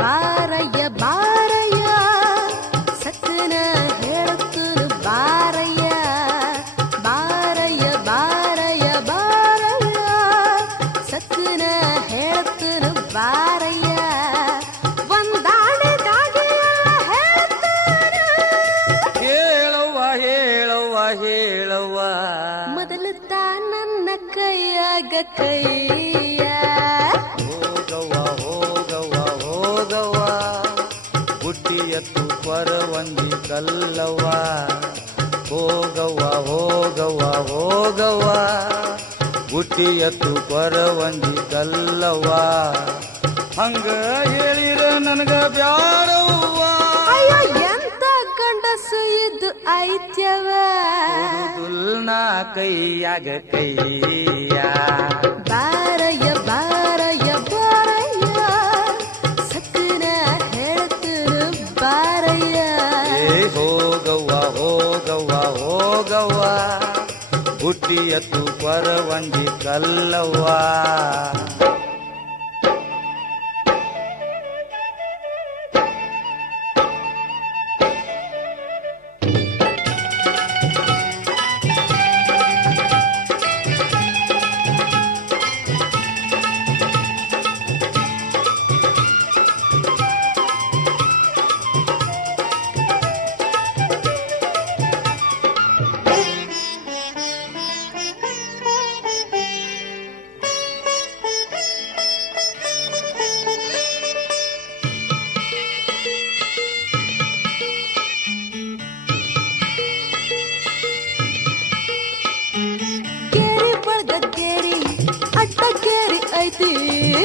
ಬಾರಯ್ಯ ಬಾರಯ್ಯ ಸಕ್ಕನ ಹೇಳುತ್ತನು ಬಾರಯ್ಯ ಬಾರಯ್ಯ ಬಾರಯ್ಯ ಬಾರಯ್ಯ ಸಕ್ಕನ ಹೇಳುತ್ತನು ಬಾರಯ್ಯ ಒಂದಾಣೆದಾಗ ಹೇಳುತ್ತನು ಹೇಳವ್ವ ಹೇಳವ್ವ ಹೇಳವ್ವ ಮೊದಲು ನನ್ನ ಕೈಯಾಗ ಕೈಯ ಹೋಗವ್ವ ಹೋಗವ್ವ ಹೋಗವ್ವ ಬುಟ್ಟಿ ಎತ್ತು ಕೊರವಂದಿ ಕಲ್ಲವ್ವ ಹೋಗವ್ವ ಹೋಗವ್ವ ಹೋಗವ್ವ ಬುಟ್ಟಿ ಎತ್ತು ಕೊರವಂದಿ ಕಲ್ಲವ್ವ ಹಂಗ ಹೇಳಿರ ನನಗ ಬ್ಯಾಡವ್ವ ಅಯ್ಯೋ ಎಂತ ಗಂಡಸು ಇದು ಐತ್ಯವ ನಾ ಕೈಯಾಗ ಕೈಯ ಬಾರಯ್ಯ ಬಾರಯ್ಯ ಬಾರಯ್ಯ ಸಕ್ಕನ ಹೇಳುತ್ತನು ಬಾರಯ್ಯ ಹೋಗವ್ವ ಹೋಗವ್ವ ಹೋಗವ್ವ ಬುಟ್ಟಿ ಎತ್ತು ಕೊರವಂದಿ ಕಲ್ಲವ್ವ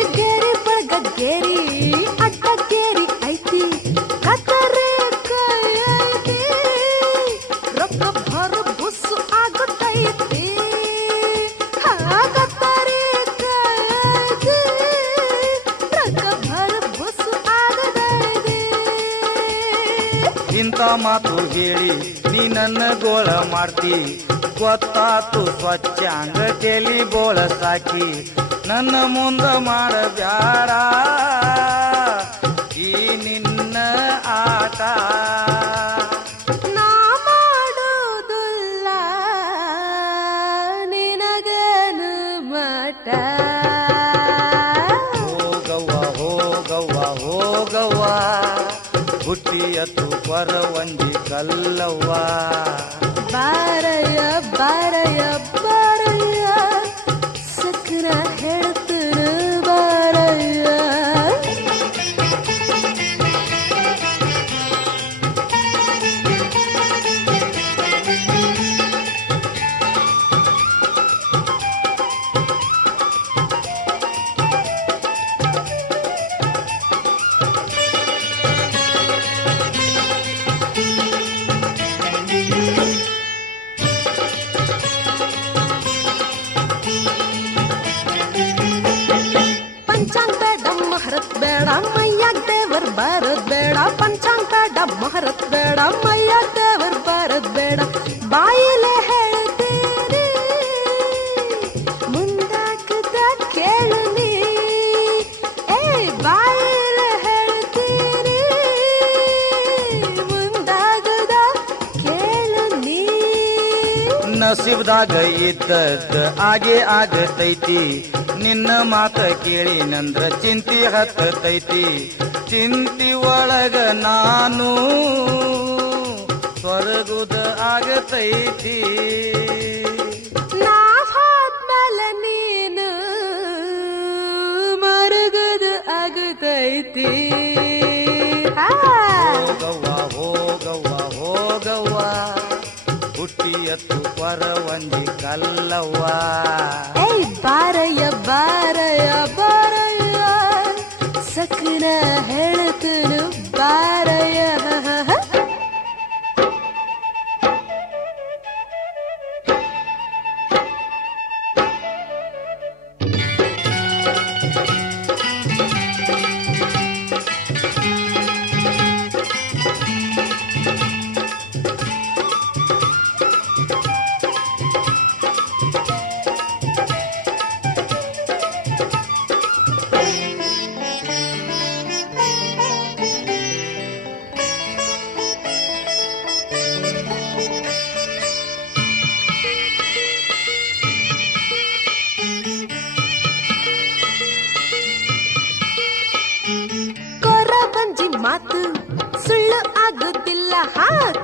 ಗೇರಿ ಬಳಗ ಗೇರಿ ಅಡ್ಡ ಗೇರಿ ಐತಿ ಕತ್ತರೆ ಕೈ ಐತಿ ರೊಕ್ಕ ಭರ ಬುಸ್ಸು ಆಗುತ್ತೈತಿ ಕತ್ತರೆ ಕೈ ಐತಿ ರೊಕ್ಕ ಭರ ಬುಸ್ಸು ಆಗದೈತಿ ಇಂಥ ಮಾತು ಹೇಳಿ ನೀ ನನ್ನ ಗೋಳ ಮಾಡ್ತಿ ಗೊತ್ತಾತು ಸ್ವಚ್ಛ ಅಂಗಡಿಯಲ್ಲಿ ಬೋಳ ಸಾಕಿ ನನ್ನ ಮುಂದ ಮಾಡಬ್ಯಾಡ ಈ ನಿನ್ನ ಆಟ ನಾ ಮಾಡುವುದಿಲ್ಲ ನಿನಗನು ಮಠ ಹೋಗವ್ವ ಹೋಗವ್ವ ಹೋಗವ್ವ ಬುಟ್ಟಿ ಎತ್ತು ಕೊರವಂದಿ ಕಲ್ಲವ್ವ ಬಾರಯ್ಯ ಬಾರಯ್ಯ ಬಾರಯ್ಯ ಸಕ್ಕನ ಹೇಳುತ್ತನು ಬಾರಯ್ಯ ಮಹರತ್ ಬೇಡ ಮೈಯಾಗ ದೇವರ್ ಬರದ್ ಬೇಡ ಪಂಚಾಂಗ ಬೇಡ ಮಹರತ್ ಬೇಡ ಮೈಯಾಗ ದೇವರ್ ಬರದ್ ಬೇಡ ಬಾಯಿಲೆ ಹೇಳ್ತೀನಿ ಮುಂದಾಕದ ಕೇಳು ನೀ ಬಾಯಿಲೆ ಹೇಳ್ತೀನಿ ಮುಂದಾಗದ ಕೇಳು ನೀ ನಸೀಬ್ದಾಗ ಇದ್ದದ್ದ ಹಾಗೆ ಆಗತೈತಿ ನಿನ್ನ ಮಾತ ಕೇಳಿ ನಂದ್ರ ಚಿಂತಿ ಹತ್ತೈತಿ ಚಿಂತಿ ಒಳಗ ನಾನು ಸ್ವರ್ಗುದ ಆಗತೈತಿ ನಾ ಹೋದ್ಮೇಲೆ ನೀನು ಮರುಗುದ ಆಗತೈತಿ ಹೋಗವ್ವ ಹೋಗವ್ವ ಹೋಗವ್ವ ಹುಟ್ಟಿ ಎತ್ತು ಕೊರವಂದಿ ಕಲ್ಲವ್ವ ಬಾರಯ್ಯ ಬಾರಯ್ಯ ಬಾರಯ್ಯ ಸಕ್ಕನ ಹೇಳ್ತನು ಬಾರಯ್ಯ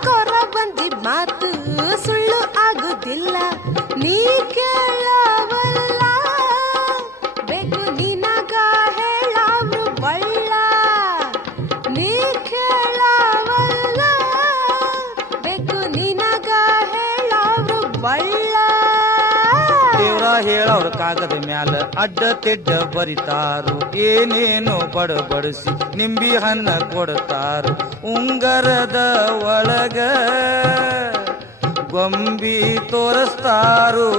ಕೊರಬಂದಿ ಮಾತು ಸುಳ್ಳು ಆಗುದಿಲ್ಲ, ನೀ ಕೇಳವಲ್ಲ, ಬೇಕು ನಿನಗ ಹೇಳಾವ್ರು ಬಳ್ಳ, ನೀ ಕೇಳವಲ್ಲ, ಬೇಕು ನಿನಗ ಹೇಳಾವ್ರು ಬಳ್ಳ. ದೇವ್ರ ಹೇಳವ್ರ ಕಾಗದ ಮ್ಯಾಲ ಅಡ್ಡ ತೆಡ್ಡ ಬರಿತಾರು, ಏನೇನೋ ಬಡಬಡಿಸಿ ನಿಂಬಿ ಹಣ್ಣ ಕೊಡ್ತಾರು, ಉಂಗರದ ಒಳಗ ಗೊಂಬಿ ತೋರಿಸ್ತಾರು,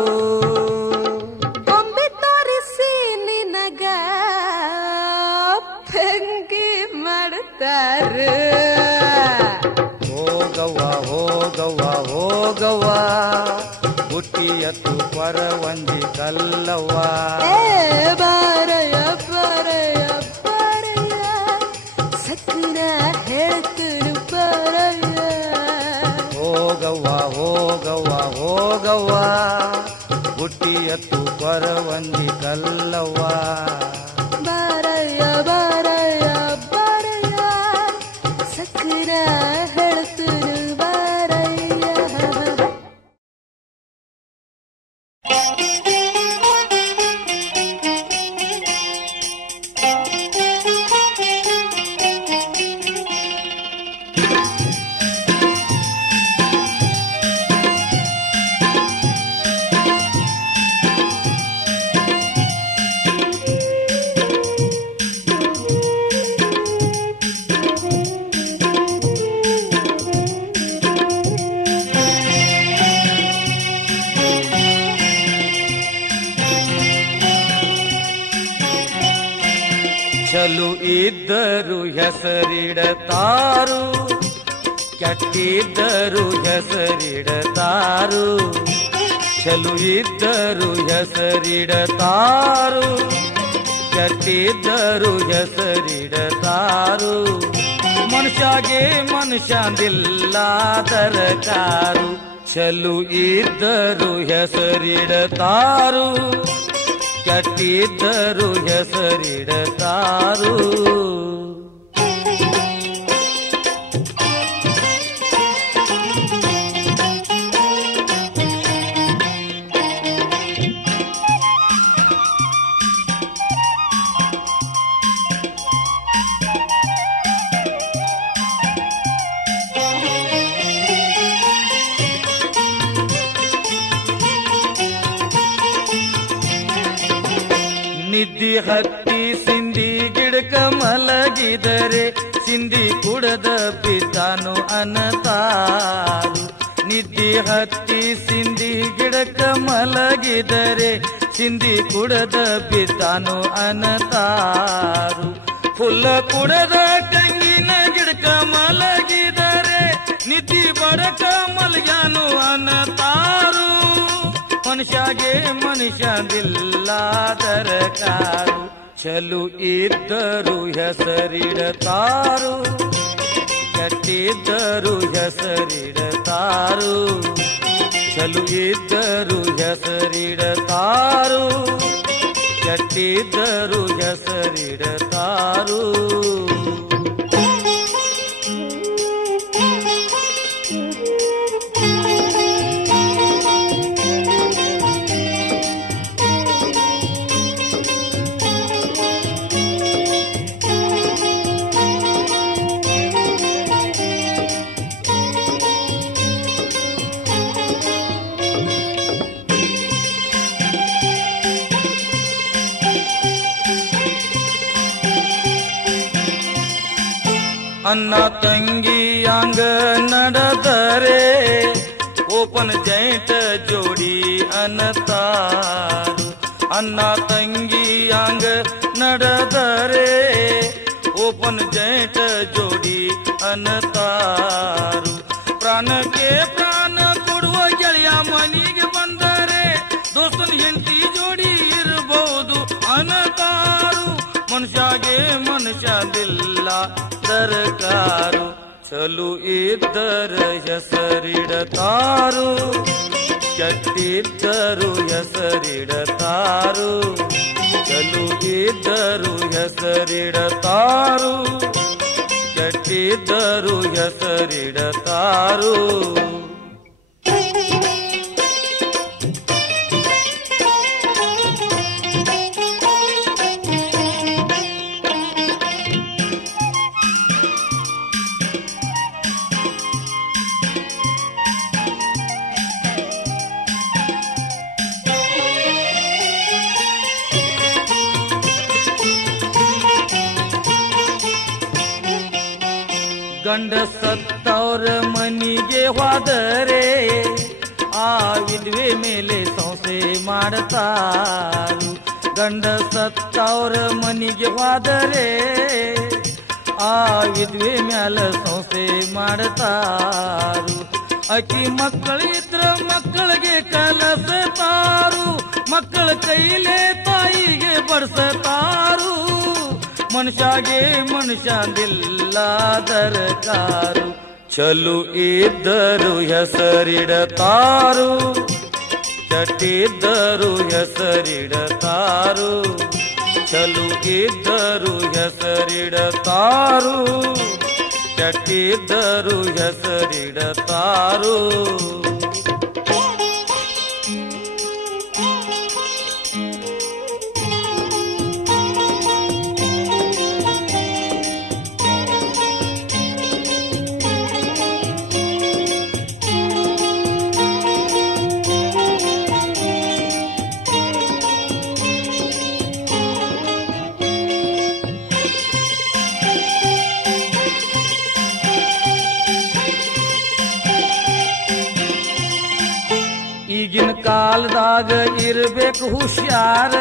ಗೊಂಬಿ ತೋರಿಸಿ ನಿನಗ ತಂಗಿ ಮಾಡ್ತಾರ. ಹೋಗವ್ವ ಹೋಗವ್ವ ಹೋಗವ್ವ ಹುಟ್ಟಿ ಎತ್ತು ಕೊರವಂಜಿ ಕಲ್ಲವ್ವ. ಬಾರಯ್ಯ ಬಾರಯ್ಯ ಬಾರಯ್ಯ ಸಕ್ಕಿನ ಹೇಳ್ತೀನಿ ಬಾರಯ್ಯ. ಹೋಗವ್ವ ಹೋಗವ್ವ ಹೋಗವ್ವ ಹುಟ್ಟಿ ಎತ್ತು ಕೊರವಂಜಿ ಕಲ್ಲವ್ವ. ಬಾರಯ್ಯ ಬಾರಯ್ಯ ಬಾರಯ್ಯ ಸಕ್ಕಿನ ಹೇಳ್ತೀನಿ ಬಾರಯ್ಯ. ಚಲು ಇದ್ದರು ಹೆಸರಿಡತಾರು, ಕೆಟ್ಟಿದ್ದರು ಹೆಸರಿಡತಾರು, ಚಲು ಇದ್ದರು ಹೆಸರಿಡತಾರು, ಕೆಟ್ಟಿದ್ದರು ಹೆಸರಿಡತಾರು, ಮನುಷ್ಯಗೆ ಮನುಷ್ಯಂದಿಲ್ಲ ದರಕಾರು, ಚಲು ಇದ್ದರು ಹೆಸರಿಡತಾರು, ಕೆಟ್ಟಿದ್ದರು ಹೆಸರಿಡತಾರು. ನಿದ್ದಿ ಹತ್ತಿ ಸಿಂಧಿ ಗಿಡಕ ಮಲಗಿದರೆ ಸಿಂಧಿ ಕುಡದ ಬಿದ್ದಾನು ಅನತಾರು, ನಿದ್ದಿ ಹತ್ತಿ ಸಿಂಧಿ ಗಿಡಕ ಮಲಗಿದರೆ ಸಿಂಧಿ ಕುಡದ ಬಿದ್ದಾನು ಅನತಾರು, ಫುಲ್ಲ ಕುಡದ ತೆಂಗಿನ ಗಿಡಕ ಮಲಗಿದರೆ ನಿದ್ದಿ ಬಡಕ ಮಲಗ್ಯಾನು ಅನತಾರು, ಮನುಷ್ಯಗೆ ಮನುಷ್ಯಂದಿಲ್ಲ ದರಕಾರು, ಚಲು ಇದ್ದರು ಹೆಸರಿಡತಾರು, ಕೆಟ್ಟಿದ್ದರು ಹೆಸರಿಡತಾರು, ಚಲು ಇದ್ದರು ಹೆಸರಿಡತಾರು, ಕೆಟ್ಟಿದ್ದರು ಹೆಸರಿಡತಾರು. ಅನ್ನ ತಂಗಿಯಾಂಗ ನಡೆದರೆ ಓಪನ್ ಜೈಂಟ್ ಜೋಡಿ ಅನ್ನತಾರು, ಅನ್ನ ತಂಗಿಯಾಂಗ ನಡೆದರೆ ಓಪನ್ ಜೈಂಟ್ ಜೋಡಿ ಅನ್ನತಾರು, ಪ್ರಾಣಕ್ಕೆ ಪ್ರಾಣ ಕೊಡುವ ಗೆಳೆಯ ಮನೆಗೆ ಬಂದರೆ ದೋಸ್ತನ ಹೆಂಡತಿ ಜೋಡಿ ಇರಬಹುದು ಅನ್ನತಾರು, ಮನುಷ್ಯಗೆ ಮನುಷ್ಯದಿಲ್ಲ ದರಕಾರು, ಚಲು ಇದ್ದರ ಹೆಸರಿಡತಾರು, ಕೆಟ್ಟಿದ್ದರು ಹೆಸರಿಡತಾರು, ಚಲು ಇದ್ದರು ಹೆಸರಿಡತಾರು, ಕೆಟ್ಟಿದ್ದರು ಹೆಸರಿಡತಾರು. ಗಂಡ ಸತ್ತವ್ರ ಮನಿಗೆ ಹೋದರೆ ಆ ವಿಧವೆ ಮೇಲೆ ಸಂಸೆ ಮಾಡತಾರು. ಗಂಡ ಸತ್ತವ್ರ ಮನಿಗೆ ಹೋದರೆ ಆ ವಿಧವೆ ಮ್ಯಾಲ ಸಂಸೆ ಮಾಡತಾರು. ಅಕ್ಕಿ ಮಕ್ಕಳಿದ್ರ ಮಕ್ಕಳಿಗೆ ಕಲಸತಾರು, ಮಕ್ಕಳ ಕೈಲೇ ತಾಯಿಗೆ ಬಡಿಸತಾರು. ಮನುಷ್ಯಾಗೆ ಮನುಷ್ಯಂದಿಲ್ಲ ದರಕಾರು, ಚಲು ಇದ್ದರು ಹೆಸರಿಡತಾರು. ಚಟ್ಟಿದ್ದರು ಹೆಸರಿಡತಾರು, ಚಲು ಇದ್ದರು ಹೆಸರಿಡತಾರು. ಚಟ್ಟಿದ್ದರು ಹೆಸರಿಡತಾರು. ಈಗಿನ ಕಾಲದಾಗ ಇರಬೇಕು ಹುಷಾರ,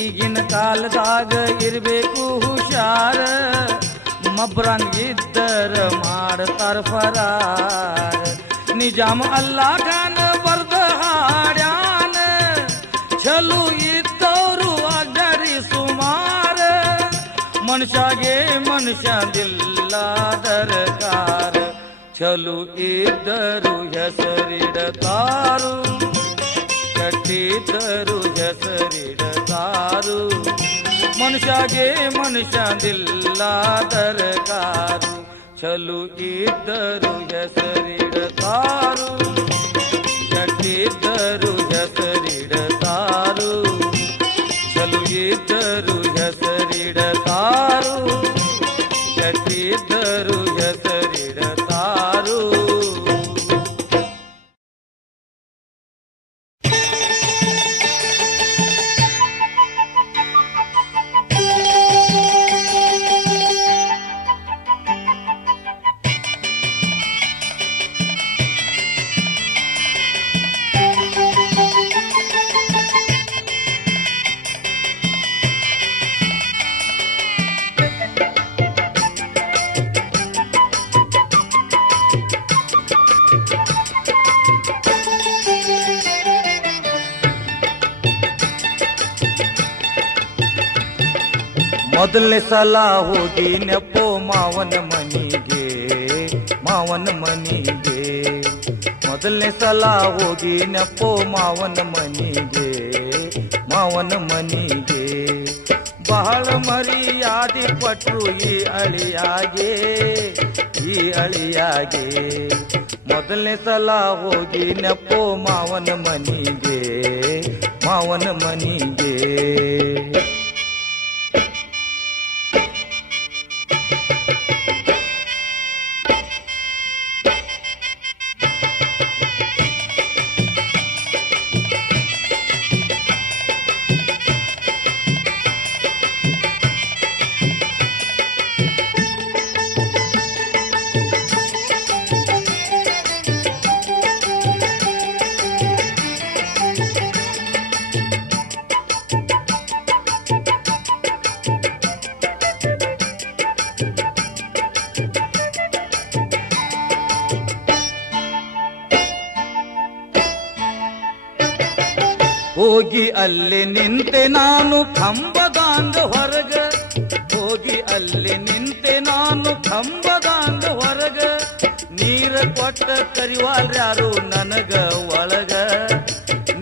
ಈಗಿನ ಕಾಲದಾಗ ಇರಬೇಕು ಹುಷಾರ. ಮಬ್ರಂಗಿದ್ದರ ಮಾಡ್ತಾರ ಫರಾರ. ನಿಜಾಮ ಅಲ್ಲಾ ಖಾನ್ ಬರ್ದ ಹಾಡ್ಯಾನ, ಚಲು ಇದ್ದವರು ಅಗ್ಗರಿ ಸುಮಾರ. ಮನುಷ್ಯಾಗೆ ಮನುಷ್ಯಂದಿಲ್ಲ ದರಕಾರ, ಚಲು ಇದ್ದರು ಹೆಸರಿಡತಾರು. ಕಟ್ಟಿದ್ದರು ಹೆಸರಿಡತಾರು. ಮನುಷ್ಯಾಗೆ ಮನುಷ್ಯಂದಿಲ್ಲ ದರಕಾರು, ಚಲು ಇದ್ದರು ಹೆಸರಿಡತಾರು. ಕಟ್ಟಿದ್ದರು ಹೆಸರಿಡತಾರು. ಚಲು ಇದ್ದರು ಹೆಸರಿಡತಾರು. ಕಟ್ಟಿದ್ದರು ಹೆಸರಿಡತಾರು. ಮೊದಲನೇ ಸಲ ಹೋಗಿ ನೆಪ್ಪೋ ಮಾವನ ಮನಿಗೆ, ಮಾವನ ಮನಿಗೆ. ಮೊದಲನೇ ಸಲ ಹೋಗಿ ನೆಪ್ಪೋ ಮಾವನ ಮನಿಗೆ, ಮಾವನ ಮನಿಗೆ. ಬಹಳ ಮರ್ಯಾದೆ ಪಟ್ರು ಈ ಅಳಿಯಾಗೆ, ಈ ಅಳಿಯಾಗೆ. ಮೊದಲನೇ ಸಲ ಹೋಗಿ ನೆಪ್ಪೋ ಮಾವನ ಮನಿಗೆ, ಮಾವನ ಮನಿಗೆ. ಹೋಗಿ ಅಲ್ಲಿ ನಿಂತೆ ನಾನು ಕಂಬದಾಂಗ ಹೊರಗ, ಹೋಗಿ ಅಲ್ಲಿ ನಿಂತೆ ನಾನು ಕಂಬದಾಂಗ ಹೊರಗ. ನೀರ ಕೊಟ್ಟ ಕರಿವಾಲ್ಯಾರು ನನಗ ಒಳಗ,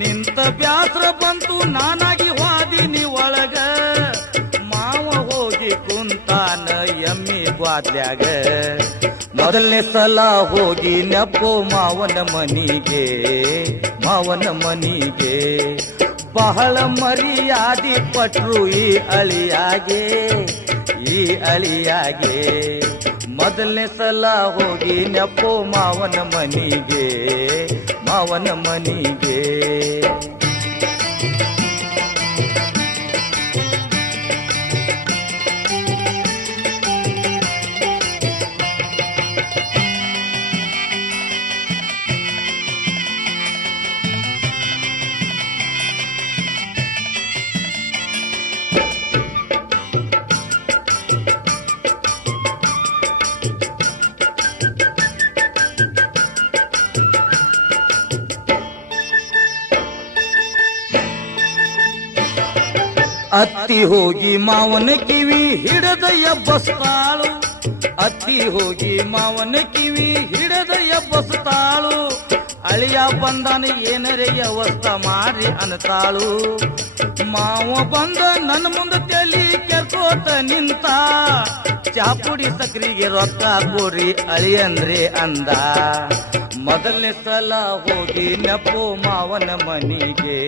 ನಿಂತ ಬ್ಯಾಸ್ರ ಬಂತು ನಾನಾಗಿ ವಾದಿನಿ ಒಳಗ. ಮಾವ ಹೋಗಿ ಕುಂತಾನ ಎಮ್ಮಿ ಗ್ವಾದ್ಯ ಬಾಯಾಗ ಮೊದಲನೇ ಸಲ ಹೋಗಿ ನೆಪ್ಪೋ ಮಾವನ ಮನಿಗೆ ಮಾವನ ಮನಿಗೆ ಬಹಳ ಮರ್ಯಾದಿ ಪಟ್ರು ಈ ಅಳಿಯಾಗೆ ಮೊದಲನೇ ಸಲ ಹೋಗಿ ನೆಪ್ಪೋ ಮಾವನ ಮನಿಗೆ ಮಾವನ ಮನಿಗೆ ಅತ್ತಿ ಹೋಗಿ ಮಾವನ ಕಿವಿ ಹಿಡದ ಎಬ್ಬಸ್ತಾಳು ಅತ್ತಿ ಹೋಗಿ ಮಾವನ ಕಿವಿ ಹಿಡದ ಎಬ್ಬಸ್ತಾಳು ಅಳಿಯ ಬಂದನ ಏನರೆ ವ್ಯವಸ್ಥೆ ಮಾಡಿ ಅನ್ತಾಳು ಮಾವ ಬಂದ ನನ್ನ ಮುಂದೆ ತಲಿ ಕೆರ್ಕೋತ ನಿಂತ ಚಾಪುಡಿ ಸಕ್ರಿಗೆ ರೊಕ್ಕ ಕೊಡ್ರಿ ಅಳಿಯಂದ್ರೆ ಅಂದ ಮೊದಲನೇ ಸಲ ಹೋಗಿ ನೆಪ್ಪೋ ಮಾವನ ಮನಿಗೆ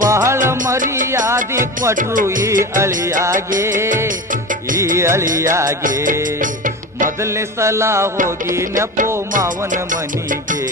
ಬಹಳ ಮರ್ಯಾದಿ ಪಟ್ರು ಈ ಅಳಿಯಾಗೆ ಮೊದಲನೇ ಸಲ ಹೋಗಿ ನೆಪ್ಪೋ ಮಾವನ ಮನಿಗೆ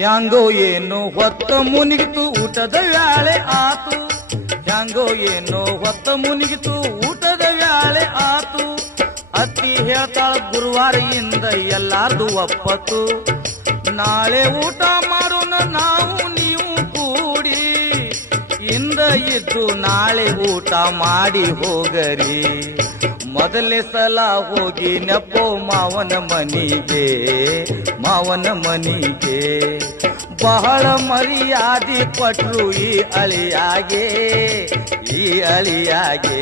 ಹ್ಯಾಂಗೋ ಏನು ಹೊತ್ತ ಮುನಿಗಿತು ಊಟದ ವ್ಯಾಳೆ ಆತು ಹ್ಯಾಂಗೋ ಏನು ಹೊತ್ತ ಮುನಿಗಿತು ಊಟದ ವ್ಯಾಳೆ ಆತು ಅತ್ತಿ ಹೇಳ್ತಾಳ ಗುರುವಾರದಿಂದ ಎಲ್ಲಾರ್ದು ಒಪ್ಪತ್ತು ನಾಳೆ ಊಟ ಮಾಡೋಣ ನಾವು ನೀವು ಕೂಡಿ ಇಂದ ಇದ್ದು ನಾಳೆ ಊಟ ಮಾಡಿ ಹೋಗರಿ ಮೊದಲನೇ ಸಲ ಹೋಗಿ ನೆಪ್ಪೋ ಮಾವನ ಮನಿಗೆ ಬಹಳ ಮರ್ಯಾದಿ ಪಟ್ರು ಈ ಅಳಿಯಾಗೆ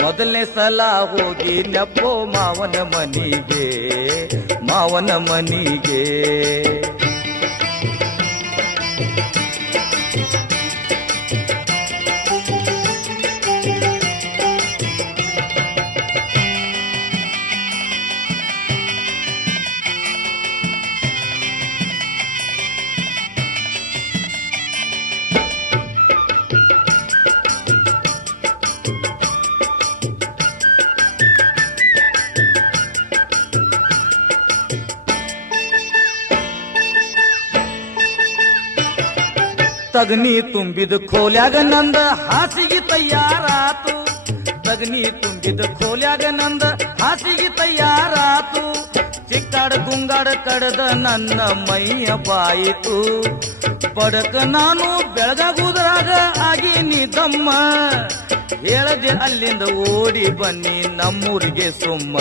ಮೊದಲನೇ ಸಲ ಹೋಗಿ ನೆಪ್ಪೋ ಮಾವನ ಮನಿಗೆ ತಗನಿ ತುಂಬಿದ ಖೋಲ್ಯಾಗ ನಂದ ಹಾಸಿಗೆ ತಯಾರಾತು ತಗನಿ ತುಂಬಿದ ಖೋಲ್ಯಾಗ ನಂದ ಹಾಸಿಗೆ ತಯಾರಾತು ಚಿಕ್ಕಾಡ ಗುಂಗಾಡ ಕಡದ ನನ್ನ ಮೈಯ ಬಾಯಿತು ಬಡಕ ನಾನು ಬೆಳಗಾಗುದ್ರಾಗ ಆಗಿ ನಿದಮ್ಮ ಹೇಳದೆ ಅಲ್ಲಿಂದ ಓಡಿ ಬನ್ನಿ ನಮ್ಮೂರಿಗೆ ಸುಮ್ಮ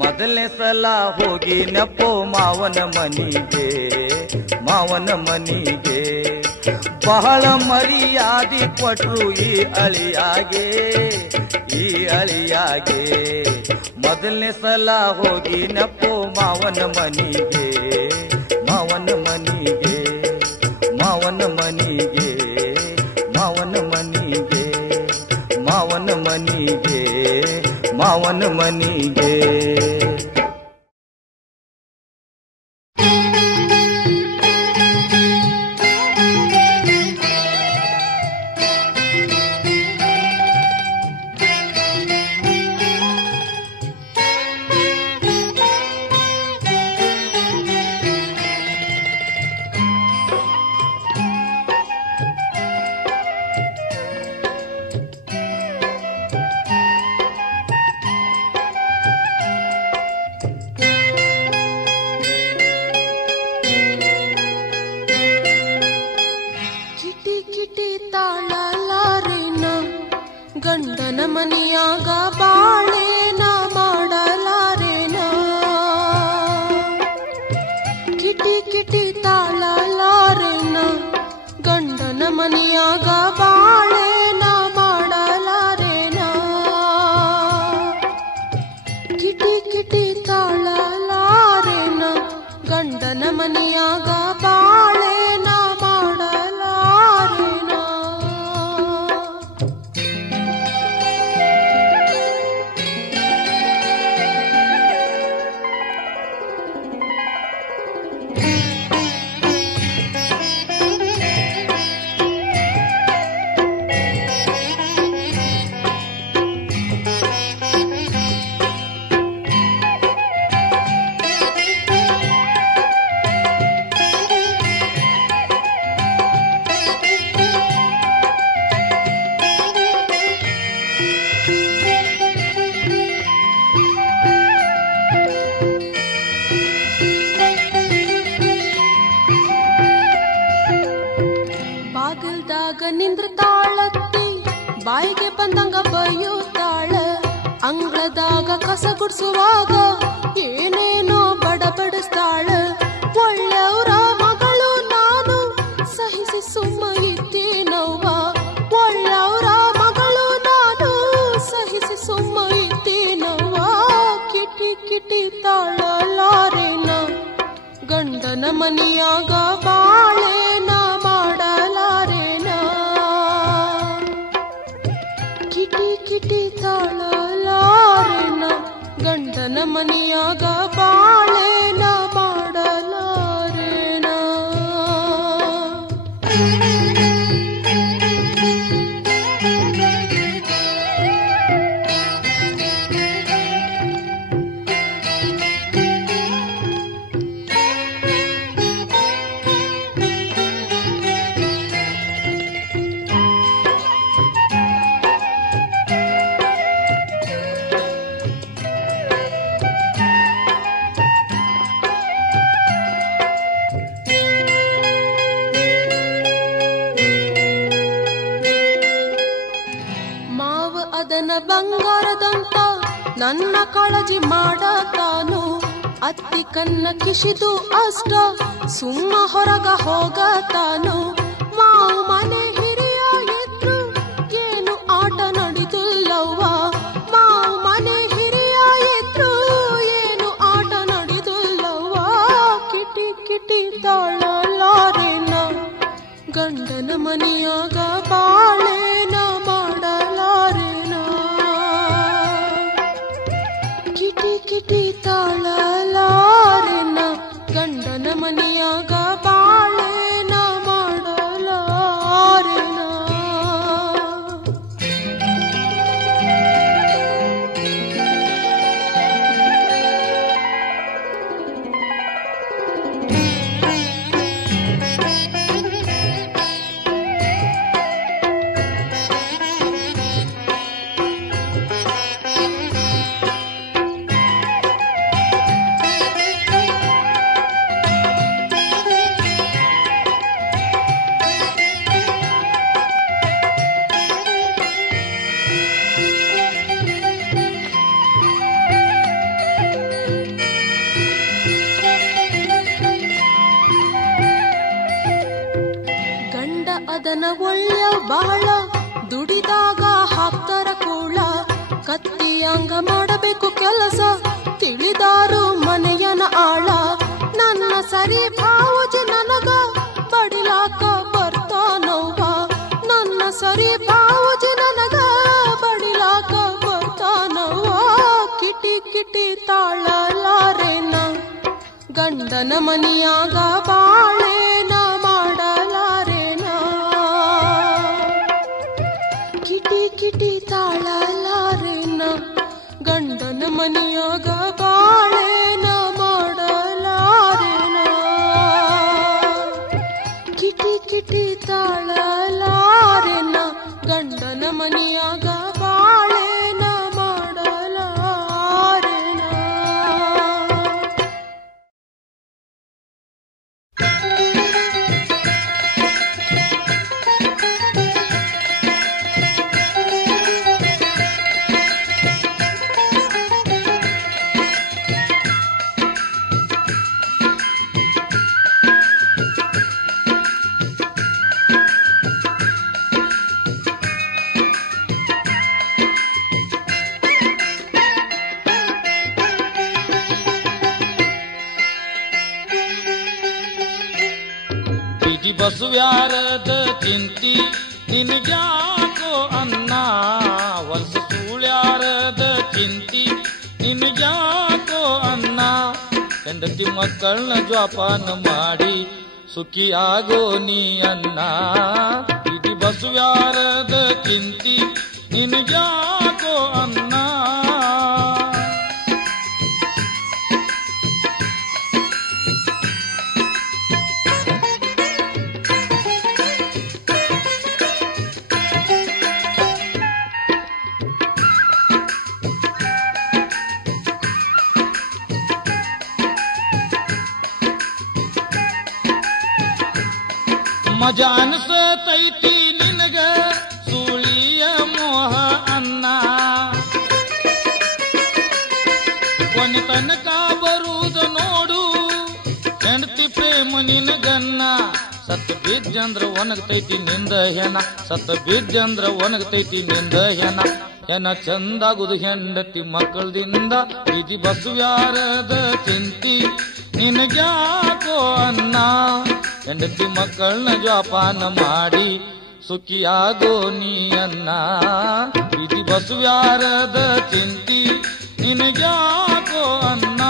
ಮೊದಲನೇ ಸಲ ಹೋಗಿ ನೆಪ್ಪೋ ಮಾವನ ಮನಿಗೆ ಬಹಳ ಮರ್ಯಾದಿ ಪಟ್ರು ಈ ಅಳಿಯಾಗೆ ಮೊದಲನೇ ಸಲ ಹೋಗಿ ನೆಪ್ಪೋ ಮಾವನ ಮನಿಗೆ ಮಾವನ ಮನಿಗೆ ಗಂಡನ ಮನೆಯಾಗ ಬಾಳೇನ ಮಾಡಲಾರೇನ ಕಿಟಿ ಕಿಟಿ ತಾಳಲಾರೇನ ಗಂಡನ ಮನೆಯಾಗ ಬಾಳೇನ ಮಾಡಲಾರೇನ ಕಿಟಿ ಕಿಟಿ ತಾಳಲಾರೇನ ಗಂಡನ ಮನೆಯಾಗ ಬಾಳೇನ ಮಾಡಲಾರೇನ. ನಿಂದ್ರತಾಳತ್ತಿ ಬಾಯಿಗೆ ಬಂದಂಗ ಬೈಯುತ್ತಾಳ ಅಂಗಳದಾಗ ಕಸ ಗುಡ್ಸುವಾಗ ಏನೇನೋ ಬಡಬಡಿಸ್ತಾಳ ಒಳ್ಳೆಯವರ ಮಗಳು ನಾನು ಸಹಿಸಿ ಸುಮ್ಮ ಇದ್ದೇನವ್ವ ಒಳ್ಳೆಯವರ ಮಗಳು ನಾನು ಸಹಿಸಿ ಸುಮ್ಮ ಇದ್ದೇನವ್ವ ಕಿಟಿ ಕಿಟಿ ತಾಳಲಾರೇನ ಗಂಡನ ಮನೆಯಾಗ ಬಾಳೇನ ಮಾಡಲಾರೇನ ಕಿಟಿ ಕಿಟಿ ತಾಳಲಾರೇನ ಗಂಡನ ಮನೆಯಾಗ ಬಾಳೇನ ಮಾಡಲಾರೇನ. ಅದನ ಬಂಗಾರದಂತ ನನ್ನ ಕಾಳಜಿ ಮಾಡತಾನು ಅತ್ತಿ ಕನ್ನ ಕಿಶಿದು ಅಷ್ಟ ಸುಮ್ಮ ಹೊರಗ ಹೋಗತಾನು ಮಾವು ಮನೆ ಹಿರಿಯ ಎದ್ರು ಏನು ಆಟ ನಡೆದಿಲ್ಲವ್ವ ಮಾವು ಮನೆ ಹಿರಿಯ ಎದ್ರು ಏನು ಆಟ ನಡೆದಿಲ್ಲವ್ವ ಕಿಟಿ ಕಿಟಿ ತಾಳಲಾರೇನ ಗಂಡನ ಮನೆಯಾಗ ಬಾಳೇನ ಮಾಡಲಾರೇನ ಕಿಟಿ ಕಿಟಿ ತಾಳಲಾರೇನ ಗಂಡನ ಮನೆಯಾಗ ಬಾಳೇನ ಮಾಡಲಾರೇನ. ಅದನ ಒಳ್ಳೆ ಬಹಳ ದುಡಿದಾಗ ಹಾಕ್ತಾರ ಕೂಳ ಕತ್ತಿಯಂಗ ಮಾಡಬೇಕು ಕೆಲಸ ತಿಳಿದಾರು ಮನೆಯನ ಆಳ ನನ್ನ ಸರಿ ಭಾವಜಿ ನನಗ ಬಡಿಲಾಕ ಬರ್ತಾನವ್ವ ನನ್ನ ಸರಿ ಭಾವಜಿ ನನಗ ಬಡಿಲಾಕ ಬರ್ತಾನವ್ವ ಕಿಟಿ ಕಿಟಿ ತಾಳಲಾರೇನ ಗಂಡನ ಮನೆಯಾಗ ಬಾಳೇನ ಮಾಡಲಾರೇನ ಕಿಟಿ ಕಿಟಿ ತಾಳಲಾರೇನ ಗಂಡನ ಮನೆಯಾಗ ಬಾಳೇನ ಮಾಡಲಾರೇನ ಕಿಟಿ ಕಿಟಿ ತಾಳಲಾರೇನ ಗಂಡನ ಮನೆಯಾಗ ಬಾಳೇನ ಮಾಡಲಾರೇನ. ಬಸವ್ಯಾರದ ಚಿಂತಿ ನಿನಗ್ಯಾಕೋ ಅನ್ನ ವಲಸ ಸೂಳ್ಯಾರದ ಚಿಂತಿ ನಿನಗ್ಯಾಕೋ ಅನ್ನ ಹೆಂಡತಿ ಮಕ್ಕಳನ್ನ ಜೋಪಾನ ಮಾಡಿ ಸುಖಿಯಾಗೋ ನೀ ಅನ್ನ ಇದು ಬಸವ್ಯಾರದ ಚಿಂತಿ ನಿನಗ್ಯಾಕೋ ಅನ್ನ ಮಜಾ ಅನ್ಸತೈತಿ ನಿನಗ ಸೂಳಿಯ ಮೋಹ ಅನ್ನ ಕೊನೆ ತನಕ ಬರುವುದು ನೋಡು ಹೆಂಡತಿ ಪ್ರೇಮ ನಿನಗನ್ನ ಸತ್ತ ಬಿದ್ದಂದ್ರ ಒಣಗತೈತಿ ನಿಂದ ಹೆಣ ಸತ್ತ ಬಿದ್ದಂದ್ರ ಒಣಗತೈತಿ ನಿಂದ ಹೆಣ ಹೆಣ ಚಂದಾಗುದು ಹೆಂಡತಿ ಮಕ್ಕಳದಿಂದ ಇದು ಬಸವ್ಯಾರದ ಚಿಂತಿ ನಿನಗ್ಯಾಕೋ ಅನ್ನ ಹೆಂಡತಿ ಮಕ್ಕಳನ್ನ ಜೋಪಾನ ಮಾಡಿ ಸುಖಿಯಾಗೋ ನೀ ಅನ್ನ ಇದು ಬಸವ್ಯಾರದ ಚಿಂತಿ ನಿನಗ್ಯಾಕೋ ಅನ್ನ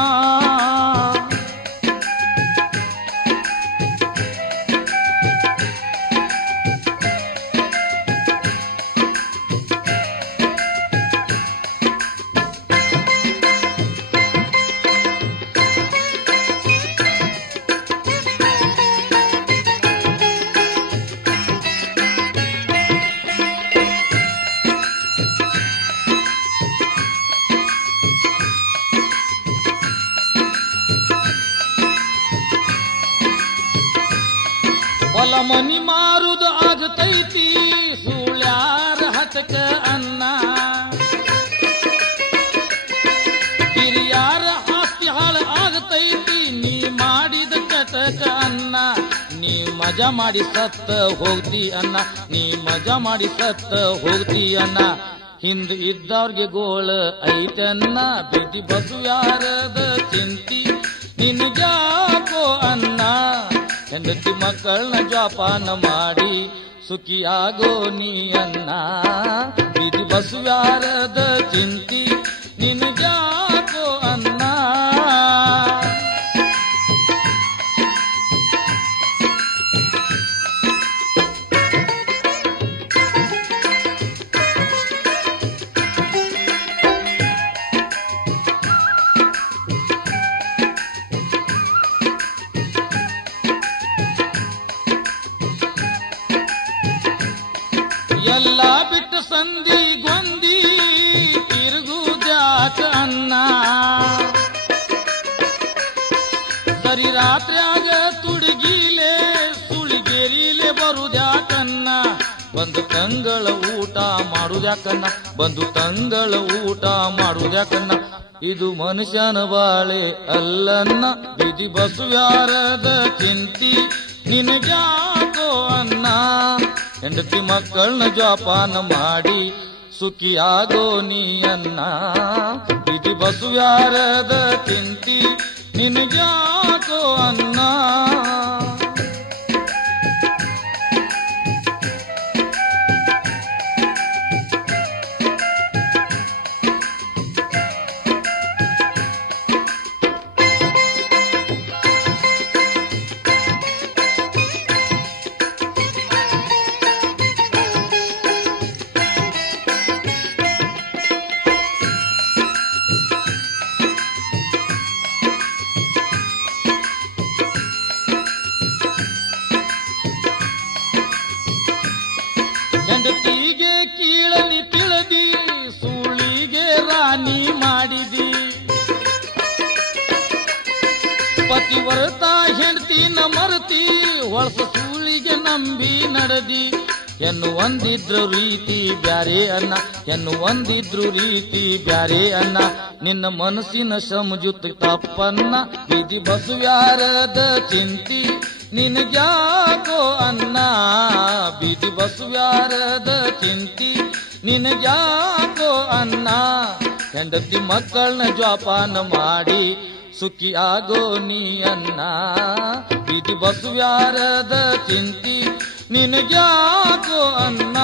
ಹೊಲ ಮನಿ ಮಾರುದು ಆಗತೈತಿ ಸೂಳ್ಯಾರ ಹತಕ ಅನ್ನ ಹಿರಿಯಾರ ಆಸ್ತಿ ಹಾಳ ಆಗತೈತಿ ನೀ ಮಾಡಿದ ಕಟಕ ಅನ್ನ ನೀ ಮಜಾ ಮಾಡಿ ಸತ್ತ ಹೋಗ್ತಿ ಅನ್ನ ನೀ ಮಜಾ ಮಾಡಿ ಸತ್ತ ಹೋಗ್ತಿ ಅನ್ನ ಹಿಂದ್ ಇದ್ದವ್ರಿಗೆ ಗೋಳ ಐತನ್ನ ಬಿದ್ದಿ ಬಸವ್ಯಾರದ ಚಿಂತಿ ನಿನಗ್ಯಾಕೋ ಅನ್ನ ಹೆಂಡತಿ ಮಕ್ಕಳನ್ನ ಜೋಪಾನ ಮಾಡಿ ಸುಖಿಯಾಗೋ ನೀ ಅನ್ನ ಇದು ಬಸವ್ಯಾರದ ಚಿಂತಿ ನಿನಗ್ಯಾಕೋ ಅನ್ನ ಎಲ್ಲ ಬಿಟ್ಟು ಸಂಧಿ ಗೊಂದಿ ತಿರುಗುದ್ಯಾಕ ಅನ್ನ ಸರಿ ರಾತ್ರಿಯಾಗ ತುಡುಗಿಲೆ ಸುಳಿಗೇರಿಲೆ ಬರುದ್ಯಾಕನ್ನ ಬಂದು ತಂಗಳ ಊಟ ಮಾಡುದ್ಯಾಕನ್ನ ಬಂದು ತಂಗಳ ಊಟ ಮಾಡುದ್ಯಾಕನ್ನ ಇದು ಮನುಷ್ಯನ ಬಾಳೆ ಅಲ್ಲನ್ನ ಬಿದಿ ಬಸವ್ಯಾರದ ಚಿಂತಿ ನಿನಗ್ಯಾಕೋ ಅನ್ನ ಹೆಂಡತಿ ಮಕ್ಕಳನ್ನ ಜೋಪಾನ ಮಾಡಿ ಸುಖಿಯಾಗೋ ನೀ ಅನ್ನ ಇದು ಬಸವ್ಯಾರದ ಚಿಂತಿ ನಿನಗ್ಯಾಕೋ ಅನ್ನ ಹೆಂಡತಿಗೆ ಕೀಳಲಿ ತಿಳಿದಿ ಸೂಳಿಗೆ ರಾಣಿ ಮಾಡಿದಿ ಪತಿವ್ರತ ಹೆಂಡತಿನ ಮರತಿ ಹೊಳಸ ಸೂಳಿಗೆ ನಂಬಿ ನಡೆದಿ ಎನ್ನು ಒಂದಿದ್ರು ರೀತಿ ಬ್ಯಾರೆ ಅನ್ನ ಎನ್ನು ಒಂದಿದ್ರು ರೀತಿ ಬ್ಯಾರೆ ಅನ್ನ ನಿನ್ನ ಮನಸ್ಸಿನ ಸಮಜುತ್ತ ತಪ್ಪನ್ನ ಬಿದಿ ಬಸವ್ಯಾರದ ಚಿಂತಿ ನಿನಗ್ಯಾಕೋ ಅನ್ನ ಬಿದಿ ಬಸವ್ಯಾರದ ಚಿಂತಿ ನಿನಗ್ಯಾಕೋ ಅನ್ನ ಹೆಂಡತಿ ಮಕ್ಕಳನ್ನ ಜೋಪಾನ ಮಾಡಿ ಸುಖಿಯಾಗೋ ನೀ ಅನ್ನ ಚಿಂತಿ ಬಸವ್ಯಾರದ ಚಿಂತಿ ನಿನಗ್ಯಾಕೋ ಅನ್ನ.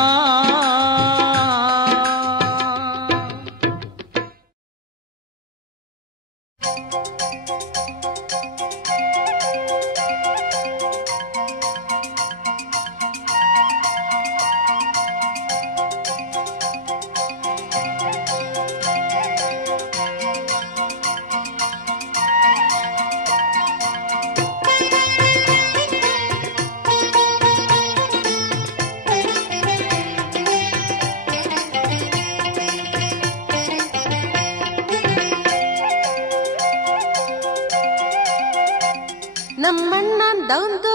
ನಮ್ಮಣ್ಣಂದೊಂದು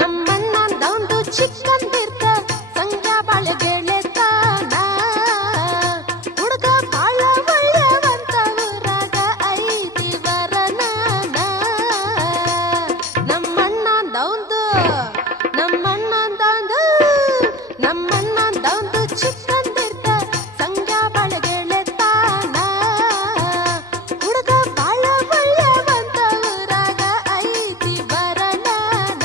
ನಮ್ಮಣ್ಣಂದೊಂದು ಚಿಕ್ಕಂದಿರ್ತ ಸಂಗ್ಯಾ ಬಾಳೆ ಗೆಳೆತಾನ. ಹುಡುಗ ಬಾಳ ಒಳ್ಳೆವಂತ ಊರಾಗ ಐತಿ ವರನಾನ. ನಮ್ಮಣ್ಣಂದೊಂದು ಚಿಕ್ಕಂದಿರ್ತ ಸಂಗ್ಯಾ ಬಾಳೆ ಗೆಳೆತಾನ. ಹುಡುಗ ಬಾಳ ಒಳ್ಳೆವಂತ ಊರಾಗ ಐತಿ ವರನಾನ.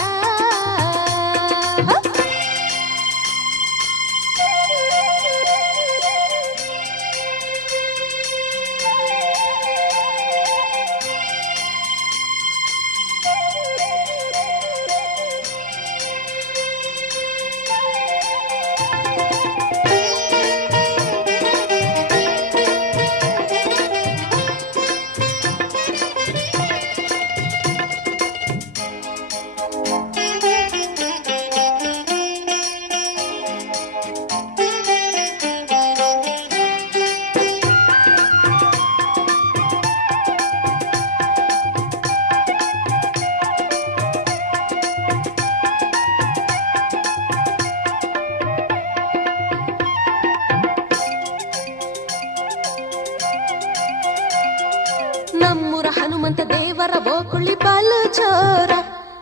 ನಮ್ಮೂರ ಹನುಮಂತ ದೇವರ ಬೋಕುಳಿ ಬಾಲು ಚೋರ.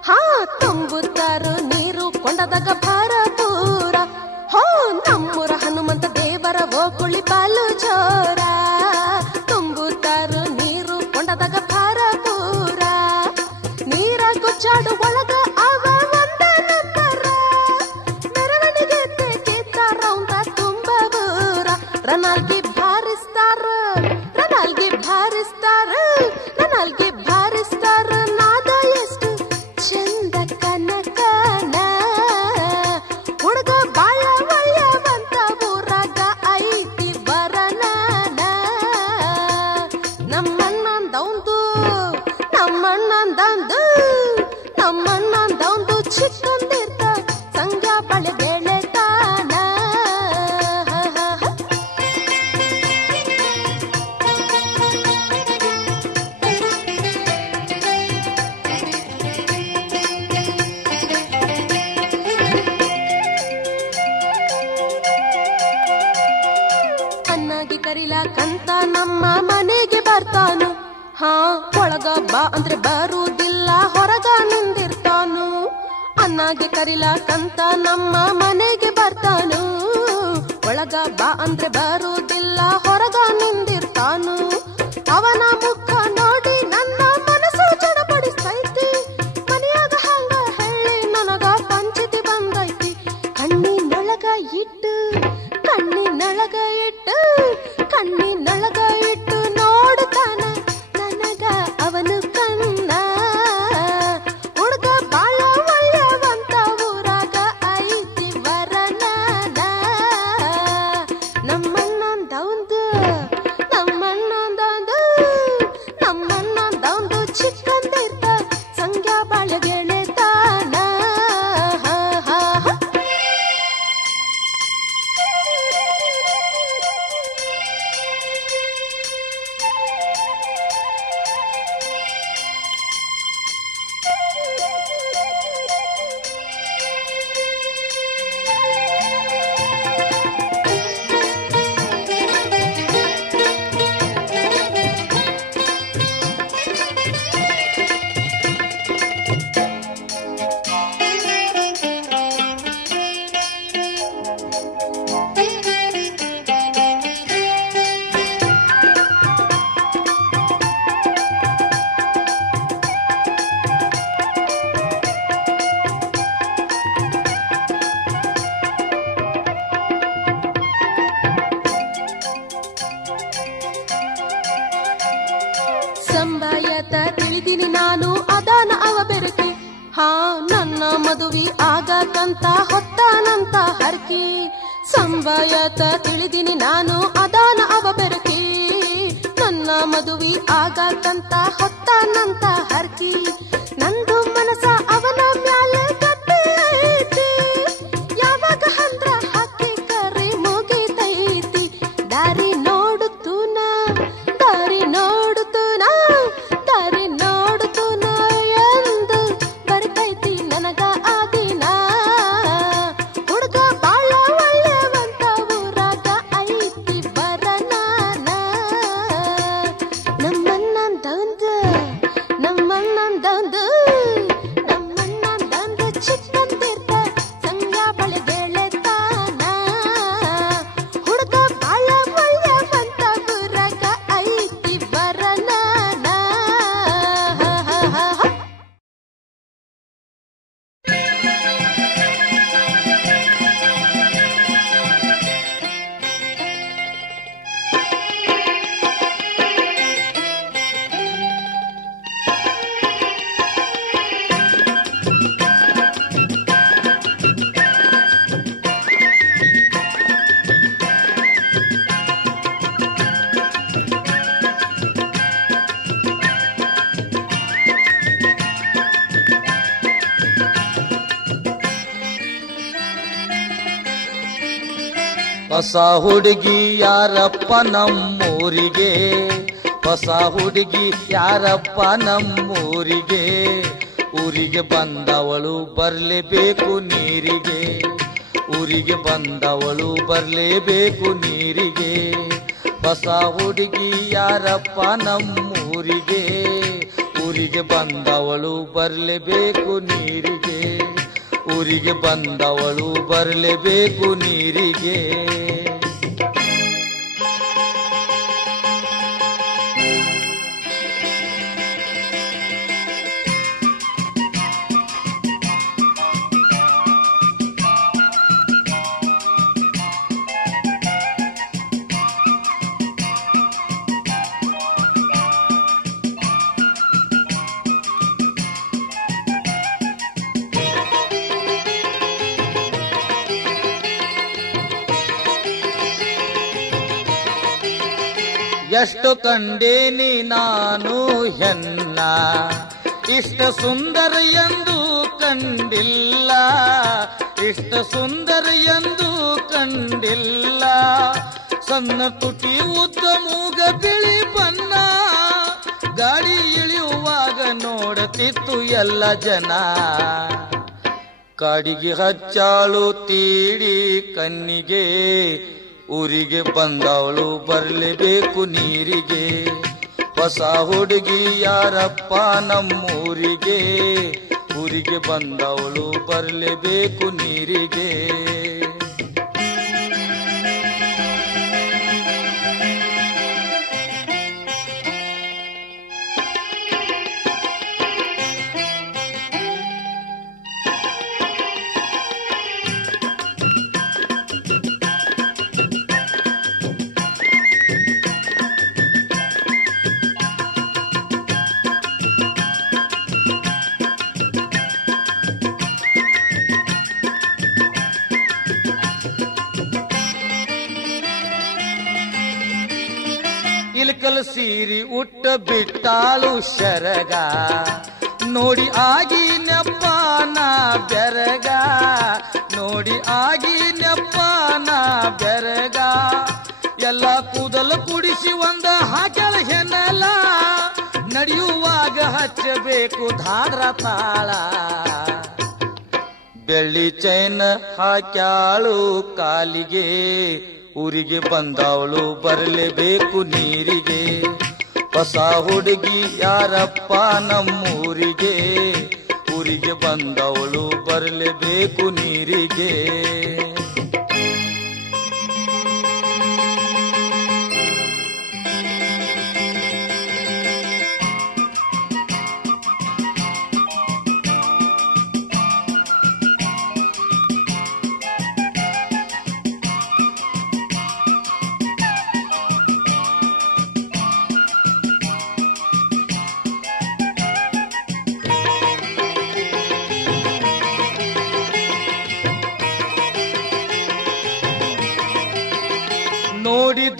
ಹಾ ತುಂಬುತ್ತಾರು ನೀರು ಕೊಂಡದಾಗ ಭರಪೂರ. ಹೋ ನಮ್ಮೂರ ಹನುಮಂತ ದೇವರ ಬೋಕುಳಿ ಬಾಲು ಚೋರ. ತುಂಬುತ್ತಾರು ನೀರು ಕೊಂಡದಾಗ ಭರಪೂರ. ನೀರ ಗುಚ್ಚಾಡು ಒಳಗ ಅವ ಒಂದ ನಂತರ ಮೆರವಣಿಗೆ ತೆಗಿತ ರೌಂದ ತುಂಬ ಊರ. ರನಾಲ್ಗಿ ಭಾರಿಸ್ತಾರ ನಾದ ಎಷ್ಟು ಚಂದ ಕನಕನ. ಹುಡುಗ ಬಾಳ ಒಳ್ಳೆವಂತ ಊರಾಗ ಐತಿ ವರನಾನ. ನಮ್ಮಣ್ಣಂದೊಂದು ಚಿಕ್ಕಂದಿರ್ತ ಸಂಗ್ಯಾ ಬಾಳೆ ಗೆಳೆತಾನ. ಅನ್ನಾಗಿ ಕರಿಲಾಕಂತ ನಮ್ಮ ಮನೆಗೆ ಬರ್ತಾನು. ಹಾ ಒಳಗ ಬಾ ಅಂದ್ರೆ ಬರುವುದಿಲ್ಲ, ಹೊರಗ ನಿಂದಿರ್ತಾನು. ಅನ್ನಾಗೆ ಕರಿಲಾಕಂತ ನಮ್ಮ ಮನೆಗೆ ಬರ್ತಾನು. ಒಳಗ ಬಾ ಅಂದ್ರೆ ಬರುವುದಿಲ್ಲ, ಹೊರಗ ನಿಂದಿರ್ತಾನು. ಅವನ ಮುಖ ನೋಡಿ ನನ್ನ ಮನಸ್ಸು ಚಡಪಡಿಸ್ತೈತಿ. ಮನೆಯಾಗ ಹಂಗ ಹೇಳಿ ನನಗ ಪಂಚಾಯಿತಿ ಬಂದೈತಿ. ಕಣ್ಣಿನೊಳಗ ಇಟ್ಟು ನೋಡ್ತಾನ ನನಗ ಅವನು ಕಣ್ಣ. ಹುಡುಗ ಬಾಳ ಒಳ್ಳೆವಂತ ಊರಾಗ ಐತಿ ವರನಾನ. ನಮ್ಮಣ್ಣಂದೊಂದು ನಾನು ಅದಾನ ಅವ ಬೆರಕೆ. ಹಾ ನನ್ನ ಮದುವೆ ಆಗಕಂತ ಹೊತ್ತಾನಂತ ಹರ್ಕಿ. ಸಂಭಯತ ತಿಳಿದಿನಿ ನಾನು ಅದಾನ ಅವ ಬೆರಕೆ. ನನ್ನ ಮದುವೆ ಆಗಕಂತ ಹೊತ್ತಾನಂತ ಹರ್ಕಿ. ನಂದು ಮನಸ ಅವನ ಮ್ಯಾಲೆ ಗಟ್ಟಿ ಐತಿ. ಯಾವಾಗ ಹಂದ್ರ ಹಾಕಿ ಕರಿ ಮುಗಿತೈತಿ. ದಾರಿ ನೋಡುತ್ತೂನ ದಾರಿ ನೋಡುತ್ತೂನ ದಾರಿ ನೋಡುತ್ತೂನ ಎಂದು ಬರ್ತೈತಿ ನನಗ ಆ ದಿನ. ಹುಡುಗ ಬಾಳ ಒಳ್ಳೆವಂತ ಊರಾಗ ಐತಿ ಬರನಾನ. ನಮ್ಮಣ್ಣಂದಂದು ನಮ್ಮಣ್ಣಂದಂದು ನಮ್ಮಣ್ಣಂದಂದು ಚಿಕ್ಕಂದಿರ್ತ ಸಂಗ್ಯಾ ಬಳಿ ಗೆಳೆತಾನ. ಹುಡುಗ ಬಾಳ ಒಳ್ಳೆವಂತ ಊರಾಗ ಐತಿ ಬರನಾನ. ಹೊಸ ಹುಡುಗಿ ಯಾರಪ್ಪ ನಮ್ಮೂರಿಗೆ, ಹೊಸ ಹುಡುಗಿ ಯಾರಪ್ಪ ನಮ್ಮೂರಿಗೆ. ಊರಿಗೆ ಬಂದವಳು ಬರ್ಲೇಬೇಕು ನೀರಿಗೆ, ಊರಿಗೆ ಬಂದವಳು ಬರ್ಲೇಬೇಕು ನೀರಿಗೆ. ಹೊಸ ಹುಡುಗಿ ಯಾರಪ್ಪ ನಮ್ಮೂರಿಗೆ, ಊರಿಗೆ ಬಂದವಳು ಬರ್ಲೇಬೇಕು ನೀರಿಗೆ, ಊರಿಗೆ ಬಂದವಳು ಬರ್ಲೇಬೇಕು ನೀರಿಗೆ. ಎಷ್ಟು ಕಂಡೇನಿ ನಾನು ಹೆನ್ನ, ಇಷ್ಟ ಸುಂದರ ಎಂದು ಕಂಡಿಲ್ಲ, ಇಷ್ಟ ಸುಂದರ ಎಂದು ಕಂಡಿಲ್ಲ. ಸಣ್ಣ ತುಟಿ ಉದ್ದ ಮೂಗ ಬಿಳಿ ಬಣ್ಣ, ಗಾಡಿ ಇಳಿಯುವಾಗ ನೋಡುತ್ತಿತ್ತು ಎಲ್ಲ ಜನ. ಕಾಡಿಗೆ ಹಚ್ಚಾಳು ತೀಡಿ ಕಣ್ಣಿಗೆ, ಊರಿಗೆ ಬಂದವಳು ಬರ್ಲೇಬೇಕು ನೀರಿಗೆ. ಹೊಸ ಹುಡುಗಿ ಯಾರಪ್ಪ ನಮ್ಮೂರಿಗೆ, ಊರಿಗೆ ಬಂದವಳು ಬರ್ಲೇಬೇಕು ನೀರಿಗೆ. ಇಲ್ಕಲ್ ಸೀರಿ ಉಟ್ಟ ಬಿಟ್ಟಾಳು ಶರಗ, ನೋಡಿ ಆಗಿ ನೆಪ್ಪಾನ ಬೆರಗ, ನೋಡಿ ಆಗಿ ನೆಪ್ಪಾನ ಬೆರಗ. ಎಲ್ಲ ಕೂದಲು ಕುಡಿಸಿ ಒಂದ ಹಾಕ್ಯಾಳ ಹೆನ್ನಲ, ನಡೆಯುವಾಗ ಹಚ್ಚಬೇಕು ಧಾಡ್ರ ತಾಳ. ಬೆಳ್ಳಿ ಚೈನ್ ಹಾಕ್ಯಾಳು ಕಾಲಿಗೆ, ಊರಿಗೆ ಬಂದವಳು ಬರಲೇಬೇಕು ನೀರಿಗೆ. ಹೊಸ ಹುಡುಗಿ ಯಾರಪ್ಪ ನಮ್ಮೂರಿಗೆ, ಊರಿಗೆ ಬಂದವಳು ಬರಲೇಬೇಕು ನೀರಿಗೆ.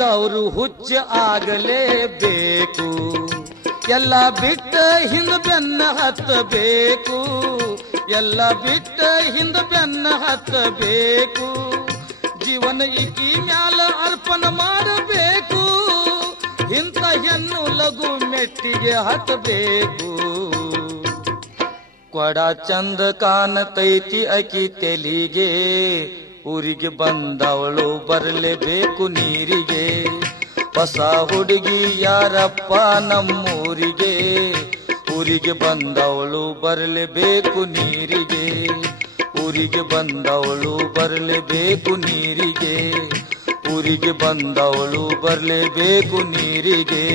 ನಂಬಿದವರು ಹುಚ್ಚ ಆಗಲೇಬೇಕು. ಎಲ್ಲ ಬಿಟ್ಟ ಹಿಂದ ಬೆನ್ನ ಹತ್ತಬೇಕು, ಎಲ್ಲ ಬಿಟ್ಟ ಹಿಂದ ಬೆನ್ನ ಹತ್ತಬೇಕು. ಜೀವನ ಈಕಿ ಮ್ಯಾಲ ಅರ್ಪಣ ಮಾಡಬೇಕು, ಇಂಥ ಹೆಣ್ಣು ಲಘು ಮೆಟ್ಟಿಗೆ ಹತ್ತಬೇಕು. ಕೊಡ ಚಂದ ಕಾಣತೈತಿ ಅಕಿ ತೆಲಿಗೆ, ಊರಿಗೆ ಬಂದವಳು ಬರಲೇಬೇಕು ನೀರಿಗೆ. ಹೊಸ ಹುಡುಗಿ ಯಾರಪ್ಪ ನಮ್ಮೂರಿಗೆ, ಊರಿಗೆ ಬಂದವಳು ಬರಲೇಬೇಕು ನೀರಿಗೆ. ಊರಿಗೆ ಬಂದವಳು ಬರಲೇಬೇಕು ನೀರಿಗೆ, ಊರಿಗೆ ಬಂದವಳು ಬರಲೇಬೇಕು ನೀರಿಗೆ.